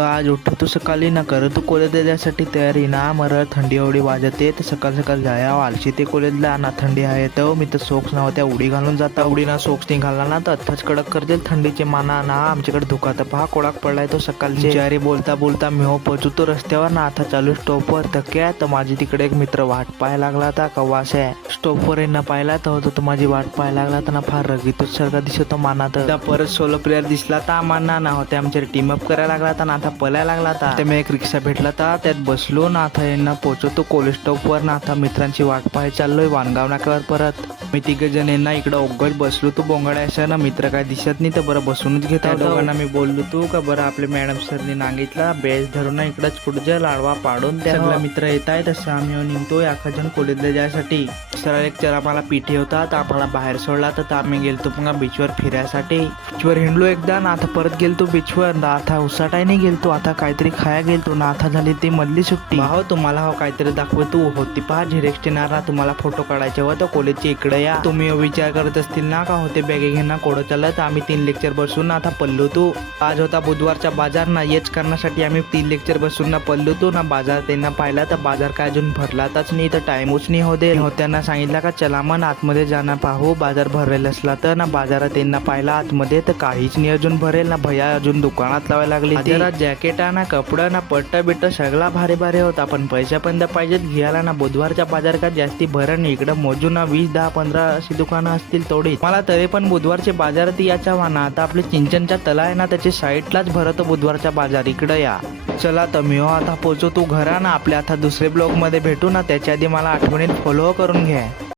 आज उठतो तो सकाळी ना करतो कॉलेज जाण्यासाठी तयारी ना मर थंडी एवढी वाजते तर सकाळ सकाळ जाया आलशी ते कॉलेजला ना थंडी आहे तर मी तर सोक्स नव्हत्या उडी घालून जाता उडी ना सोक्स नाही घालला ना तर अथच कडक करतील थंडीचे माना ना आमच्याकडे धुकात पहा कोडाक पडलाय तो सकाळचे चारी बोलता बोलता मी हो पोचतो रस्त्यावर ना आता चालू स्टॉपवर तर काय तर माझी तिकडे एक मित्र वाट पाहायला लागला होता कवास आहे स्टॉपवर यांना पाहिला तर होतो तो माझी वाट पाहायला लागला तर ना फार रगीतच सारखा दिसतो माना तर परत सोलो प्लेअर दिसला तर माना ना होते आमच्या टीम अप करायला लागला तर आता पळायला लागला था ते मी एक रिक्षा भेटला था त्यात बसलो ना आता यांना पोहोचतो कॉलेज स्टॉपवर ना आता मित्रांची वाट पाहाय चाललोय वानगाव नाक्यावर परत मी तिघ जण यांना इकडं ओघळ बसलो तू बोंगाड्या अशा ना मित्र काय दिसत नाही तर बरं बसूनच घेता दोघांना मी बोललो तू का बरं आपले मॅडम सरनी सांगितलं बेस धरून इकडंच पुढच्या लाडवा पाडून त्या मित्र येत आहे तसं आम्ही निघतोय अख्खा जण कॉलेजला जायसाठी सरळ एक चर आम्हाला पीटी होता तर आम्हाला बाहेर सोडला तर आम्ही गेलतो पुन्हा बीचवर फिरायसाठी बीचवर हिंडलो एकदा ना आता परत गेलतो बीचवर ना आता उसाटाय नाही गेलतो आता काहीतरी खाया गेलतो ना आता झाली ती मधली सुट्टी हो तुम्हाला हो काहीतरी दाखवतो होती पहा झेरेक्स टेनार ना तुम्हाला फोटो काढायचे हो तर कॉलेजच्या इकडे या तुम्ही विचार करत असतील ना का होते बॅगे घेणं कोडं चालत आम्ही 3 लेक्चर बसून ना आता पल्लो तू आज होता बुधवारचा बाजार ना हेच करण्यासाठी आम्ही 3 लेक्चर बसून ना पल्लो तू ना बाजार त्यांना पाहिला तर बाजार काय अजून भरलाच नाही तर टाइमच नाही होते त्यांना सांगितलं का चला मन आतमध्ये जाणं पाहू बाजार भरेल असला तर ना बाजारात त्यांना पाहिला आतमध्ये तर काहीच नाही अजून भरेल ना भैया अजून दुकानात लावायला लागली जरा जॅकेट ना कपडा ना पट्टा बिट्टा सगळा भारी भारी होता पण पैसा पण पाहिजेत घ्यायला ना बुधवारचा बाजार का जास्ती भरण इकडं मोजून ना 20 10 15 अशी दुकानं असतील तेवढी मला तरी पण बुधवारचे बाजारात याच्या वाना आता आपले चिंचनच्या तला आहे ना त्याच्या साईडलाच भरतो बुधवारचा बाजार इकडं या चला तर मी आता पोहोचतो तू घरा ना आपल्या आता दुसरे ब्लॉग मध्ये भेटू ना त्याच्या आधी मला आठवणीत फॉलो करून घ्या.